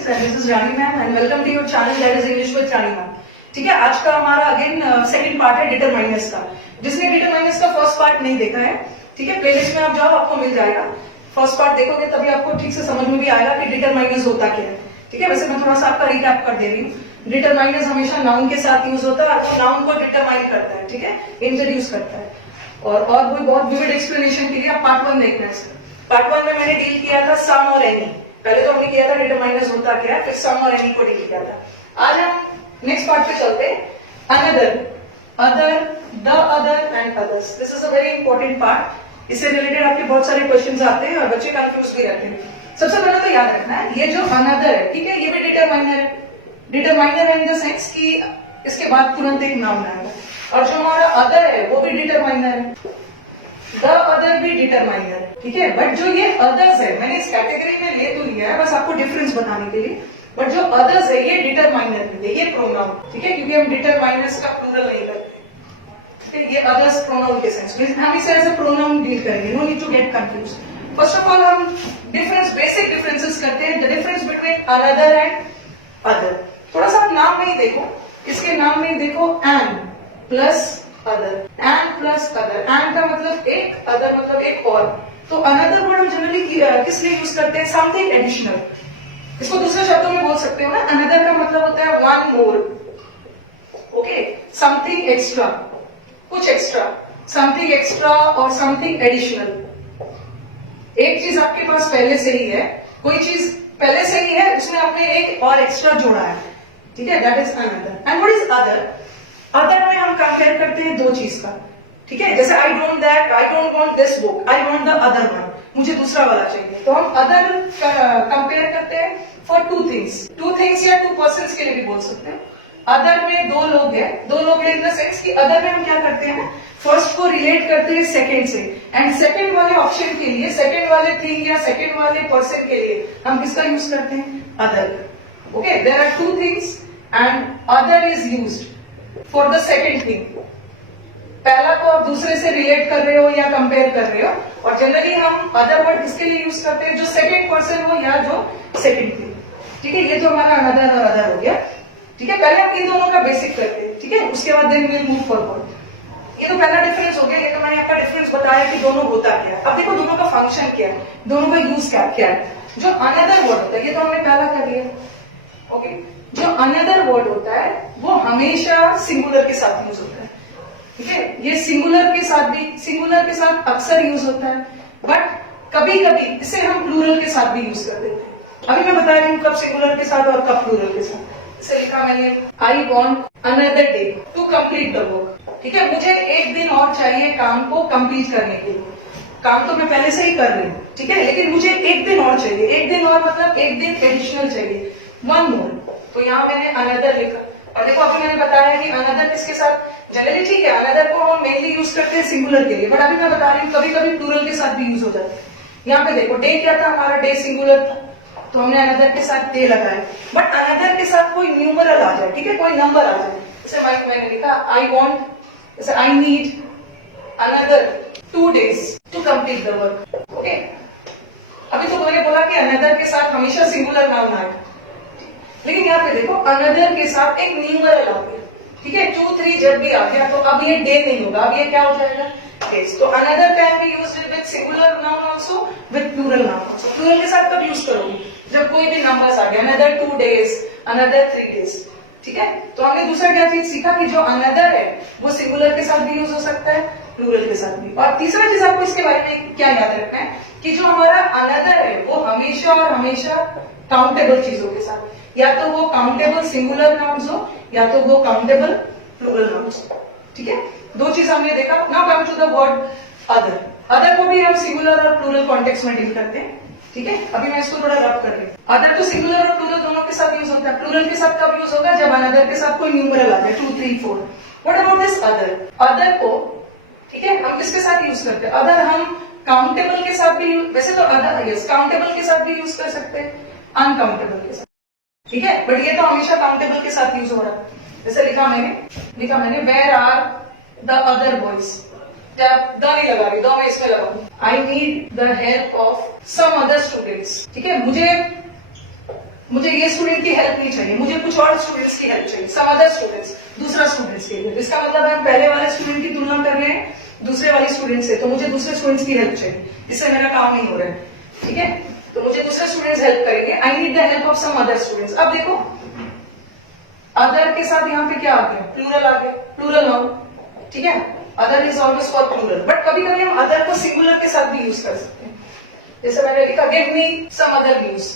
students, and this is Rani ma'am and welcome to your channel that is English with Rani ma'am. ठीक है, आज का हमारा again second part है determiners का. जिसने डिटरमाइनर्स का फर्स्ट पार्ट नहीं देखा है, ठीक है, प्लेलिस्ट में आप जाओ, आपको मिल जाएगा. फर्स्ट पार्ट देखोगे तभी आपको ठीक से समझ में भी आएगा कि डिटरमाइनर्स होता क्या है. ठीक है, वैसे मैं थोड़ा सा आपका रिकैप कर दे रही हूँ. डिटरमाइनर्स हमेशा नाउन के साथ यूज होता है और वो नाउन को डिटरमाइन करता है, ठीक है, इंट्रोड्यूस करता है. और कोई बहुत विविड एक्सप्लेनेशन के लिए आप पार्ट 1 देखना है. पार्ट 1 में मैंने डील किया था सम और एनी. पहले तो हमने किया था डिटरमाइनर्स होता क्या है, फिर सम और एनी को डील किया था. आज हम नेक्स्ट पार्ट पे चलते हैं. Another, other, the other and others. This is a very important part. इससे रिलेटेड आपके बहुत सारे क्वेश्चंस आते हैं और बच्चे कंफ्यूज भी रहते हैं. सबसे पहले तो याद रखना है, ये जो अनदर है, ठीक है, ये भी डिटरमाइनर है. डिटरमाइनर इन द सेंस कि इसके बाद तुरंत एक नाउन आएगा. और जो हमारा अदर है वो भी डिटरमाइनर है. द अदर भी डिटरमाइनर है, ठीक है. बट जो ये अदर्स है, मैंने इस कैटेगरी में ले तो लिया है बस आपको डिफरेंस बताने के लिए. बट जो अदर्स है ये डिटरमाइनर नहीं है, ये प्रोनाउन, ठीक है, क्योंकि हम डिटरमाइनर्स का प्लूरल नहीं करते. ठीक है, ये अदर्स प्रोनाउन के सेंस में हम इसे एज अ प्रोनाउन डील करेंगे. No need to get confuse. First of all हम डिफरेंस, बेसिक डिफरेंसेस करते हैं. The difference between another and other. थोड़ा सा आप नाम में ही देखो, इसके नाम में ही देखो, and plus other, and plus other. And का मतलब एक, अदर मतलब एक और. तो अनदर वर्ड हम जनरली किस लिए यूज करते हैं? Something additional. इसको दूसरे शब्दों में बोल सकते हो ना, अनदर का मतलब होता है one more. Okay, something extra, कुछ एक्स्ट्रा, समथिंग एक्स्ट्रा और समथिंग एडिशनल. एक चीज आपके पास पहले से ही है, कोई चीज पहले से ही है, उसमें आपने एक और एक्स्ट्रा जोड़ा है, ठीक है, that is another. And what is other? Other में हम कंपेयर करते हैं दो चीज का, ठीक है. जैसे I don't want this book, I want the other one. मुझे दूसरा वाला चाहिए. तो हम अदर कंपेयर करते हैं फॉर टू थिंग्स या टू पर्सन्स के लिए भी बोल सकते हैं. अदर में दो लोग हैं, इन द सेंस कि अदर में हम क्या करते हैं, फर्स्ट को रिलेट करते हैं सेकंड से. एंड सेकंड वाले ऑप्शन के लिए, सेकंड वाले थिंग या सेकंड वाले पर्सन के लिए हम किसका यूज करते हैं? Other. Okay, there are two things and other is used for the second thing. पहला को आप दूसरे से रिलेट कर रहे हो या कंपेयर कर रहे हो. और जनरली हम अदर वर्ड किसके लिए यूज करते हैं? जो सेकंड पर्सन हो या जो सेकंड थिंग. ठीक है, ये तो हमारा अनदर और अदर हो गया. ठीक है, पहले हम इन दोनों का बेसिक करते हैं, ठीक है, उसके बाद देन विल मूव फॉरवर्ड. ये तो पहला डिफरेंस हो गया. ये तो मैंने आपका डिफरेंस बताया कि दोनों होता क्या है. अब देखो दोनों का फंक्शन क्या है, दोनों का यूज क्या है. जो अनदर वर्ड होता है, ये तो हमने पहला कर लिया. ओके, जो अनदर वर्ड होता है वो हमेशा सिंगुलर के साथ यूज होता है. ठीक है, ये सिंगुलर के साथ अक्सर यूज होता है. बट कभी कभी इसे हम प्लूरल के साथ भी यूज कर देते हैं. अभी मैं बता रही हूँ कब सिंगुलर के साथ और कब प्लूरल के साथ. इसे लिखा मैंने, I want another day to complete the work. ठीक है, मुझे एक दिन और चाहिए काम को कंप्लीट करने के लिए. काम तो मैं पहले से ही कर रही हूँ, ठीक है, लेकिन मुझे एक दिन और चाहिए. एक दिन और मतलब एक दिन एडिशनल चाहिए, वन मोर. तो यहाँ मैंने अनदर लिखा. और देखो अभी मैंने बताया कि अनदर किसके साथ जनरली, ठीक है, अनदर को हम मेनली यूज करते हैं सिंगुलर के लिए. बट अभी मैं बता रही हूँ कभी कभी प्लूरल के साथ भी यूज हो जाता है. यहाँ पे देखो, डे क्या था हमारा? डे सिंगुलर था, तो हमने अनदर के साथ डे लगाया. बट अनदर के साथ कोई न्यूमरल आ जाए, ठीक है, कोई नंबर आ जाए. जैसे मैंने लिखा आई वॉन्ट, जैसे I need another 2 days to complete the work. Okay, अभी तो मैंने बोला कि अनदर के साथ हमेशा सिंगुलर नाउन आएगा. लेकिन यहाँ पे देखो अनदर के साथ एक न्यूमरल आ गया. ठीक है, 2, 3 जब भी आ गया तो अब ये डे नहीं होगा, अब ये क्या हो जाएगा? डेज. तो another can be used with singular noun also, with plural noun also. Plural के साथ कब यूज करोगे? जब कोई भी नंबर्स आ गया, अनदर 2 days, अनदर 3 days. ठीक है, तो हमने दूसरा क्या चीज सीखा कि जो अनदर है वो सिंगुलर के साथ भी यूज हो सकता है, प्लूरल के साथ भी. और तीसरा चीज आपको इसके बारे में क्या याद रखना है कि जो हमारा अनदर है वो हमेशा और हमेशा काउंटेबल चीजों के साथ, या तो वो काउंटेबल सिंगुलर नाउन्स हो या तो वो काउंटेबल प्लूरल नाउन्स. ठीक है, दो चीज हमने देखा. Now come to the word other. Other को भी हम सिंगुलर और प्लूरल कॉन्टेक्स्ट में डील करते हैं. ठीक है, अभी मैं इसको थोड़ा रब कर रही हूँ. अदर तो सिंगुलर और प्लूरल दोनों के साथ यूज होता है. प्लूरल के साथ कब यूज होगा? जब अनदर के साथ कोई न्यूमरल आ जाए, 2, 3, 4. What about this other? Other को, ठीक है, हम किसके साथ यूज करते हैं? अदर हम काउंटेबल के साथ भी, वैसे तो अदर यस काउंटेबल के साथ भी यूज कर सकते हैं, अनकाउंटेबल के साथ. ठीक है, बट ये तो हमेशा काउंटेबल के साथ यूज हो रहा है. जैसे लिखा मैंने where are the other boys. The नहीं लगा रही, दो मैं इसमें लगाऊंगी. I need the help of some other students. ठीक है, मुझे मुझे ये स्टूडेंट की हेल्प नहीं चाहिए, मुझे कुछ और स्टूडेंट्स की हेल्प चाहिए, सम अदर स्टूडेंट्स, दूसरा स्टूडेंट्स के लिए। इसका मतलब है हम पहले वाले स्टूडेंट की तुलना कर रहे हैं दूसरे वाले स्टूडेंट से, तो मुझे दूसरे स्टूडेंट्स की हेल्प चाहिए, इससे मेरा काम नहीं हो रहा है, ठीक है। तो मुझे दूसरे स्टूडेंट्स हेल्प करेंगे, I need the help of some other students. अब देखो अदर के साथ यहाँ पे क्या आ गया, प्लूरल आ गया, प्लूरल नाउन, ठीक है। Other is always for plural, but कभी कभी हम अदर को सिंगुलर के साथ भी यूज कर सकते हैं, जैसे मैंने लिखा give me some other news.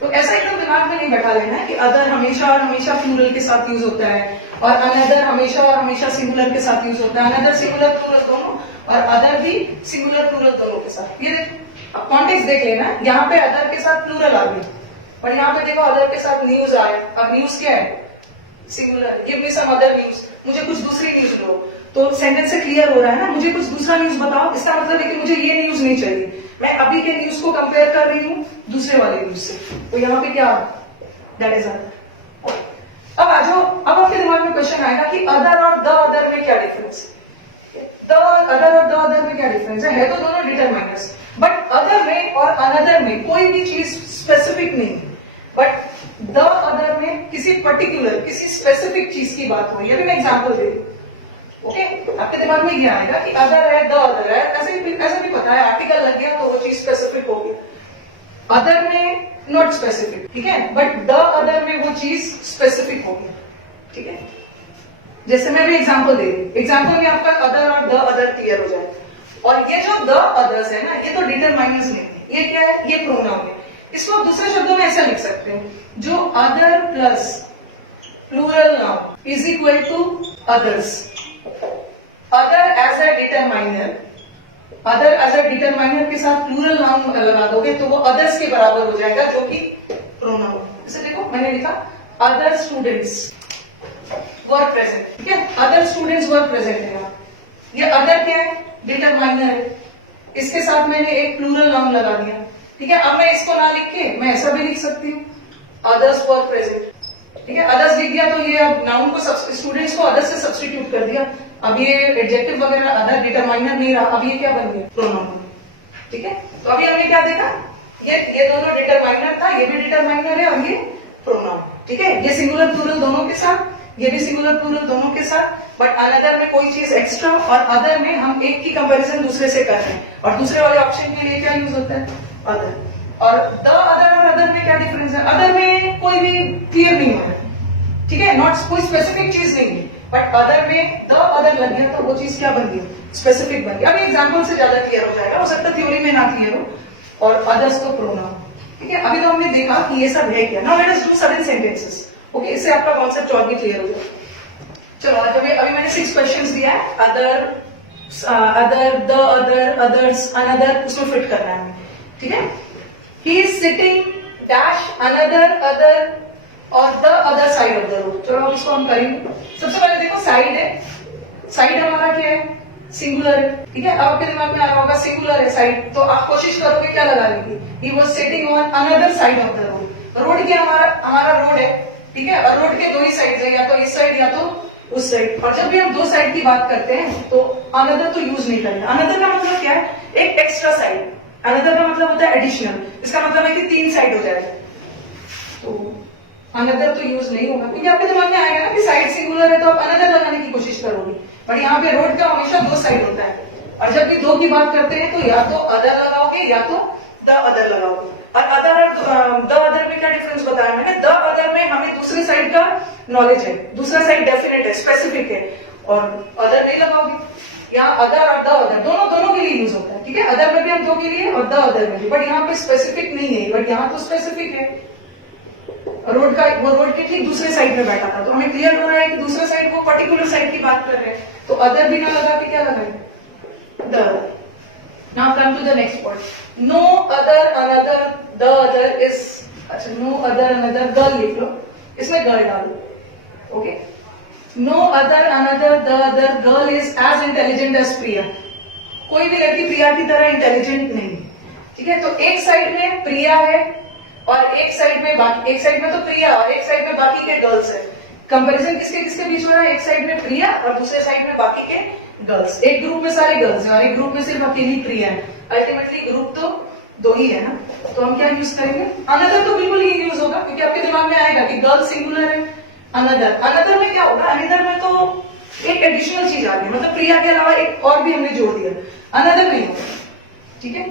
तो ऐसा एकदम दिमाग में नहीं बैठा लेना है कि अदर हमेशा और हमेशा प्लूरल के साथ यूज होता है और अनदर हमेशा और हमेशा सिंगुलर के साथ यूज होता है, अनदर सिंगुलर प्लूरल दोनों और अदर भी सिंगुलर प्लूरल दोनों के साथ। ये देखो कॉन्टेक्स्ट देख लेना, यहाँ पे अदर के साथ प्लूरल आ गई और यहाँ पे देखो अदर के साथ न्यूज आया। अब न्यूज क्या है, singular, give me some other news, मुझे कुछ दूसरी न्यूज लो। तो सेंटेंस से क्लियर हो रहा है ना, मुझे कुछ दूसरा न्यूज बताओ, इसका मतलब है कि मुझे ये न्यूज नहीं चाहिए, मैं अभी के न्यूज को कंपेयर कर रही हूँ दूसरे वाले न्यूज से। तो यहाँ पे क्या, दैट इज अदर। अब आ जाओ, अब आपके दिमाग में क्वेश्चन आएगा कि अदर और द अदर में क्या डिफरेंस है। द अदर और द अदर में क्या डिफरेंस है तो दोनों डिटरमाइनर्स, बट अदर में और अनदर में कोई भी चीज स्पेसिफिक नहीं है, बट द अदर में किसी पर्टिकुलर किसी स्पेसिफिक चीज की बात हो रही है। अभी मैं एग्जांपल दे रही हूँ, ओके। आपके दिमाग में ये आएगा कि अदर है, द अदर है, ऐसे भी पता है, आर्टिकल लग गया तो वो चीज स्पेसिफिक हो गई। अदर में नॉट स्पेसिफिक, ठीक है, बट द अदर में वो चीज स्पेसिफिक हो गई, ठीक है। जैसे मैं भी एग्जांपल दे रही हूँ, एग्जांपल में आपका अदर और द अदर क्लियर हो जाए। और ये जो द अदर्स है ना, ये तो डिटरमाइनर्स नहीं है, ये क्या है, ये प्रोनाउन है। इसको आप दूसरे शब्दों में ऐसा लिख सकते हैं, जो other plus plural noun is equal to others. Other as a determiner, other as a determiner के साथ प्लूरल नाउन लगा दोगे तो वो अदर्स के बराबर हो जाएगा, जो कि प्रोनाउन। जैसे देखो मैंने लिखा अदर स्टूडेंट्स वर प्रेजेंट, ठीक है, अदर स्टूडेंट्स वर प्रेजेंट है यहाँ। ये अदर क्या है, डिटरमाइनर है, इसके साथ मैंने एक प्लूरल नाउन लगा दिया, ठीक है। अब मैं इसको ना लिख के मैं ऐसा भी लिख सकती हूँ, अदर्स वर प्रेजेंट, ठीक है। अदर्स लिख दिया तो ये अब नाउन को स्टूडेंट्स को अदर्स से सब्स्टिट्यूट कर दिया, अब ये एडजेक्टिव वगैरह अदर डिटरमाइनर नहीं रहा, अब ये क्या बन गया, प्रोनाउन, ठीक है। तो अभी हमने क्या देखा, ये दोनों डिटरमाइनर था, ये भी डिटरमाइनर है और ये प्रोनाउन, ठीक है। ये सिंगुलर प्लूरल दोनों के साथ, ये भी सिंगुलर प्लूरल दोनों के साथ, बट अनदर में कोई चीज एक्स्ट्रा और अदर में हम एक की कंपैरिजन दूसरे से कर रहे हैं। और दूसरे वाले ऑप्शन के लिए क्या यूज होता है, अदर। और द अदर और अदर में क्या डिफरेंस है, अदर में कोई भी क्लियर नहीं हो रहा है, ठीक है, नॉट कोई स्पेसिफिक चीज नहीं है, बट अदर में द अदर लग गया तो वो चीज क्या बन गई, स्पेसिफिक बन गई। अब एग्जांपल से ज्यादा क्लियर हो जाएगा, हो सकता है थ्योरी में ना क्लियर हो। और अदर्स तो प्रोनाउन, ठीक है। अभी तो हमने देखा कि ये सब है क्या। Now let us do sudden sentences, okay, इससे आपका कॉन्सेप्ट और भी क्लियर हो जाएगा। चलो अभी मैंने 6 क्वेश्चंस दिया है, other, other, the other, others, another, उसमें फिट करना है हमें, ठीक है। He is sitting dash another other और the other side of the road. चलो अब इसको हम करेंगे। सबसे पहले देखो साइड है, साइड हमारा क्या है, सिंगुलर है, ठीक है। अब आपके दिमाग में आ रहा होगा सिंगुलर है साइड, तो आप कोशिश करोगे क्या लगाने की, he was sitting on another side of the road. Road क्या, हमारा रोड है, ठीक है, और रोड के दो ही साइड है, या तो इस साइड या तो उस साइड। और जब भी हम दो साइड की बात करते हैं तो अनदर तो यूज नहीं करेंगे। अनदर का मतलब क्या है, एक एक्स्ट्रा साइड। अनदर का मतलब होता है एडिशनल, इसका मतलब है कि 3 साइड हो जाएगा। तो अनदर तो यूज नहीं होगा, क्योंकि आपके दिमाग में आएगा ना कि साइड सिंगुलर है तो आप अनदर लगाने की कोशिश करोगे, बट यहाँ पे रोड का हमेशा 2 साइड होता है। और जब भी 2 की बात करते हैं तो या तो अदर लगाओगे या तो द अदर लगाओगे। और अदर और द अदर में क्या डिफरेंस बताया मैंने, द अदर में हमें दूसरी साइड का नॉलेज है, दूसरा साइड डेफिनेट है, स्पेसिफिक है, और अदर नहीं लगाओगे। यहाँ अदर और द अदर दोनों के लिए यूज होता है, ठीक है। अदर में भी हम 2 के लिए और द अदर में भी, बट यहाँ पे स्पेसिफिक नहीं है, बट यहाँ तो स्पेसिफिक है। रोड का वो रोड के ठीक दूसरे साइड में बैठा था, तो हमें क्लियर हो रहा है कि दूसरे साइड वो पर्टिकुलर साइड की बात कर रहे हैं, तो अदर भी ना लगा के क्या लगाए, the other. Now come to the next point, no other another the other is, अच्छा नो अदर अनदर गर्ल लिख लो, इसमें गर्ल डालो, okay. No other another the other girl is as intelligent as Priya. कोई भी लड़की प्रिया की तरह इंटेलिजेंट नहीं है, ठीक है। तो एक साइड में प्रिया है और एक साइड में बाकी, एक साइड में तो प्रिया और एक साइड में बाकी के गर्ल्स है। कंपैरिजन किसके किसके बीच हो रहा है, एक साइड में प्रिया और दूसरे साइड में बाकी के गर्ल्स। एक ग्रुप में सारे गर्ल्स हैं और एक ग्रुप में सिर्फ अकेली प्रिया है। अल्टीमेटली ग्रुप तो 2 ही है ना। तो हम क्या यूज करेंगे, अनदर तो बिल्कुल ही यूज होगा, क्योंकि आपके दिमाग में आएगा कि गर्ल सिंगुलर है, अनदर। अनदर में क्या होगा, अनदर में तो एक एडिशनल चीज आ गई, मतलब प्रिया के अलावा एक और भी हमने जोड़ दिया, अनदर नहीं होगा, ठीक है।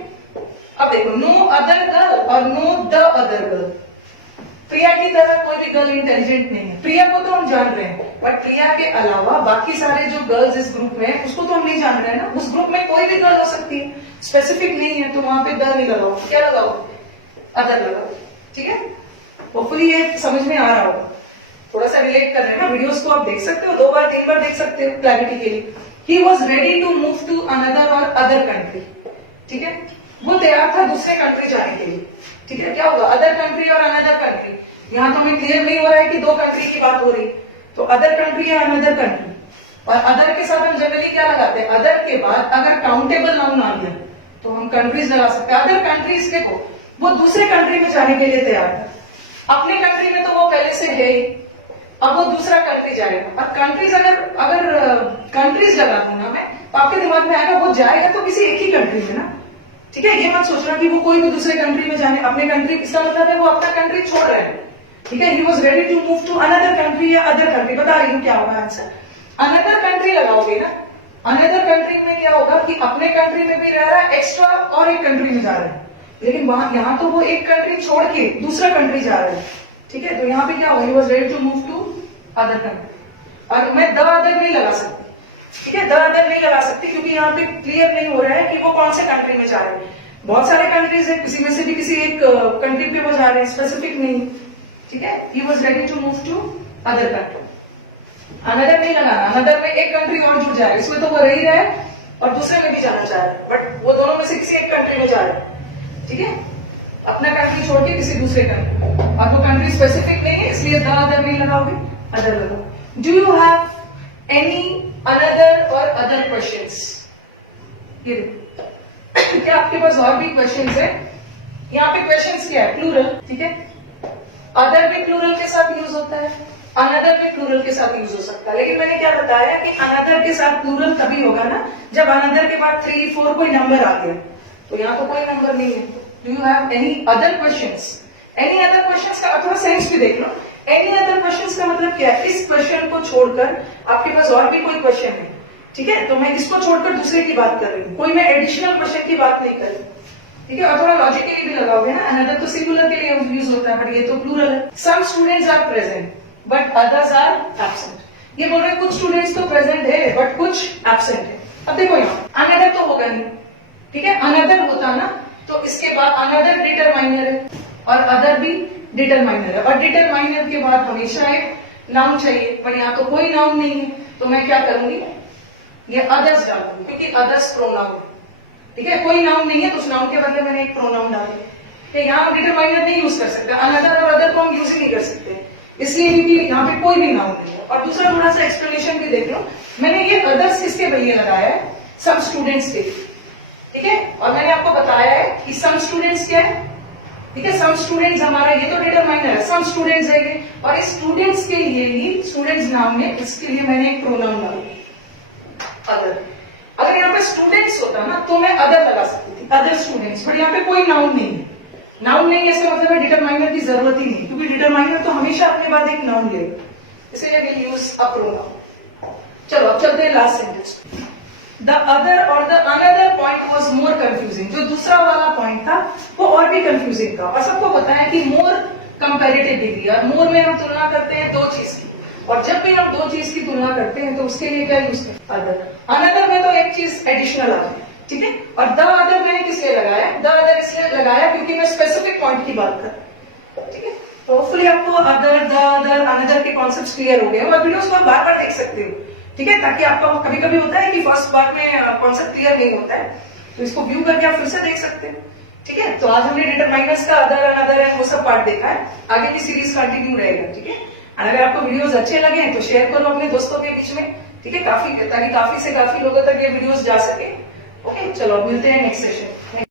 अब देखो, नो अदर गर्ल और नो द अदर गर्ल। प्रिया की तरह कोई भी गर्ल इंटेलिजेंट नहीं है, प्रिया को तो हम जान रहे हैं, बट प्रिया के अलावा बाकी सारे जो गर्ल्स इस ग्रुप में है उसको तो हम नहीं जान रहे हैं ना। उस ग्रुप में कोई भी गर्ल हो सकती है, स्पेसिफिक नहीं है, तो वहां पे द नहीं लगाओ, क्या लगाओ, अदर लगाओ, ठीक है। होपफुली ये समझ में आ रहा होगा, थोड़ा सा रिलेट कर रहे हैं ना, वीडियोस को आप देख सकते हो, 2 बार 3 बार देख सकते हो क्लैरिटी के लिए। He was ready to move to another और अदर कंट्री, ठीक है, वो तैयार था दूसरे कंट्री जाने के लिए, ठीक है। क्या होगा, अदर कंट्री और अनदर कंट्री, यहाँ तो हमें क्लियर नहीं हो रहा है कि 2 कंट्री की बात हो रही, तो अदर कंट्री या अनदर कंट्री। और अदर के साथ हम जनरली क्या लगाते हैं, अदर के बाद अगर काउंटेबल नाउन आ गया तो हम कंट्रीज लगा सकते हैं। अदर कंट्रीज देखो, वो दूसरे कंट्री में जाने के लिए तैयार है, अपने कंट्री में तो वो पहले से है ही, अब वो दूसरा कंट्री जाएगा। और कंट्रीज अगर कंट्रीज लगा दूंगा मैं, तो आपके दिमाग में आएगा वो जाएगा तो किसी एक ही कंट्री में ना, ठीक है। ये मत सोचना कि वो कोई भी दूसरे कंट्री में जाने, अपने कंट्री, इसका मतलब है वो अपना कंट्री छोड़ रहे हैं, ठीक है। He was ready to move to another country या अदर कंट्री, बता रही हूँ क्या होगा आंसर, अनदर कंट्री लगाओगे ना। अनदर कंट्री में क्या होगा कि अपने कंट्री में भी रह रहा है एक्स्ट्रा और एक कंट्री में जा रहा है, लेकिन वहां यहाँ तो वो एक कंट्री छोड़ के दूसरा कंट्री जा रहा है, ठीक है। तो यहाँ पे क्या होगा, he was ready to move to other country. और मैं द अदर नहीं लगा सकती, ठीक है, द अदर नहीं लगा सकती, क्योंकि यहाँ पे क्लियर नहीं हो रहा है कि वो कौन से कंट्री में जा रहे हैं। बहुत सारे कंट्रीज है, किसी में से भी किसी एक कंट्री पे वो जा रहे हैं, स्पेसिफिक नहीं, ठीक है। He was ready to move to other country. Another नहीं लगाना, अनदर में एक कंट्री और जुड़ जाएगा, इसमें तो वो रह ही रहा है और दूसरे में भी जाना चाह रहा है, बट वो दोनों में से किसी एक कंट्री में जा रहा है, ठीक है। अपना कंट्री छोड़ के किसी दूसरे कंट्री, और वो कंट्री स्पेसिफिक नहीं है, इसलिए द अदर नहीं लगाओगे, अदर लगाओ। Do you have any another और अदर क्वेश्चंस? ये क्या आपके पास और भी क्वेश्चंस है? यहाँ पे क्वेश्चंस क्या है, प्लूरल, ठीक है। अदर भी प्लूरल के साथ यूज होता है, अनदर भी प्लूरल के साथ यूज हो सकता है, लेकिन मैंने क्या बताया कि अनदर के साथ प्लूरल तभी होगा ना जब अनदर के बाद 3, 4 कोई नंबर आ गया, तो यहाँ तो कोई नंबर नहीं है। Do you have any other questions? Any other questions का अथवा सेंस भी देख लो, एनी अदर क्वेश्चंस का मतलब क्या है, इस क्वेश्चन को छोड़कर आपके पास और भी कोई क्वेश्चन है, ठीक है, तो मैं इसको छोड़कर दूसरे की बात कर रही हूँ, कोई मैं एडिशनल क्वेश्चन की बात नहीं कर रही, ठीक है। और थोड़ा लॉजिकली भी लगाओगे ना, अनदर तो सिंगुलर के लिए यूज होता है, बट ये तो प्लूरल है। Some students are present but others are absent. ये बोल रहे हैं कुछ स्टूडेंट्स तो प्रेजेंट है बट कुछ एब्सेंट है। अब देखो यहाँ अनदर तो होगा नहीं, ठीक है, अनदर होता ना तो इसके बाद अनदर डिटरमाइनर है और अदर भी डिटरमाइनर है, और डिटरमाइनर के बाद हमेशा एक नाउन चाहिए, पर यहाँ तो कोई नाउन नहीं है, तो मैं क्या करूंगी, ये अदर्स डाल दूंगी, क्योंकि अदर्स प्रोनाउन, ठीक है, कोई नाउन नहीं है तो उस नाउन के बदले मैंने एक प्रोनाउन डाल दिया। यहाँ हम डिटरमाइनर नहीं यूज कर सकते, अनदर और अदर को हम यूज ही नहीं कर सकते, इसलिए क्योंकि यहाँ पे कोई भी नाउन नहीं है। और दूसरा थोड़ा सा एक्सप्लेनेशन भी देख लो, मैंने ये अदर्स किसके लिए लगाया है, सम स्टूडेंट्स के, ठीक है, और मैंने आपको बताया है कि सम स्टूडेंट्स क्या है, ठीक है, सम स्टूडेंट्स हमारा ये तो डिटरमाइनर है, सम स्टूडेंट्स है ये, और इस स्टूडेंट्स के लिए ही स्टूडेंट्स नाउन है, इसके लिए मैंने एक प्रोनाउन डाला अदर। अगर यहाँ पे स्टूडेंट्स होता ना तो मैं अदर लगा सकती थी, अदर स्टूडेंट्स, बट यहाँ पे कोई नाउन नहीं है, नाउन नहीं है इसका मतलब है डिटरमाइनर की जरूरत ही नहीं, क्योंकि डिटरमाइनर तो हमेशा अपने बाद एक नाउन लेगा, इसलिए विल यूज अ प्रोनाउन। चलो अब चलते हैं लास्ट सेंटेंस। द अदर और the another point was more confusing. जो दूसरा वाला पॉइंट था वो और भी कंफ्यूजिंग था, और सबको पता है कि मोर कंपेरेटिव डिग्री, और मोर में हम तुलना करते हैं 2 चीज की, और जब भी हम 2 चीज की तुलना करते हैं तो उसके लिए क्या यूज करते हैं, अदर। अनदर में तो एक चीज एडिशनल आती है, ठीक है, और द अदर मैंने किस लिए लगाया, द अदर इसलिए लगाया क्योंकि मैं स्पेसिफिक पॉइंट की बात कर, ठीक है। तो होपफुली आपको अदर, द अदर, अनदर के कॉन्सेप्ट क्लियर हो गए, और वीडियोस को आप बार बार देख सकते हो, ठीक है, ताकि आपका कभी कभी होता है कि फर्स्ट बार में कॉन्सेप्ट क्लियर नहीं होता है, तो इसको व्यू करके आप फिर से देख सकते हैं, ठीक है। तो आज हमने डिटरमाइनर्स का अदर, अनदर है वो सब पार्ट देखा है, आगे की सीरीज कंटिन्यू रहेगा, ठीक है। अगर आपको वीडियोस अच्छे लगे तो शेयर करो अपने दोस्तों के बीच में, ठीक है, ताकि काफी से काफी लोगों तक ये वीडियोस जा सके। ओके, चलो अब मिलते हैं नेक्स्ट सेशन।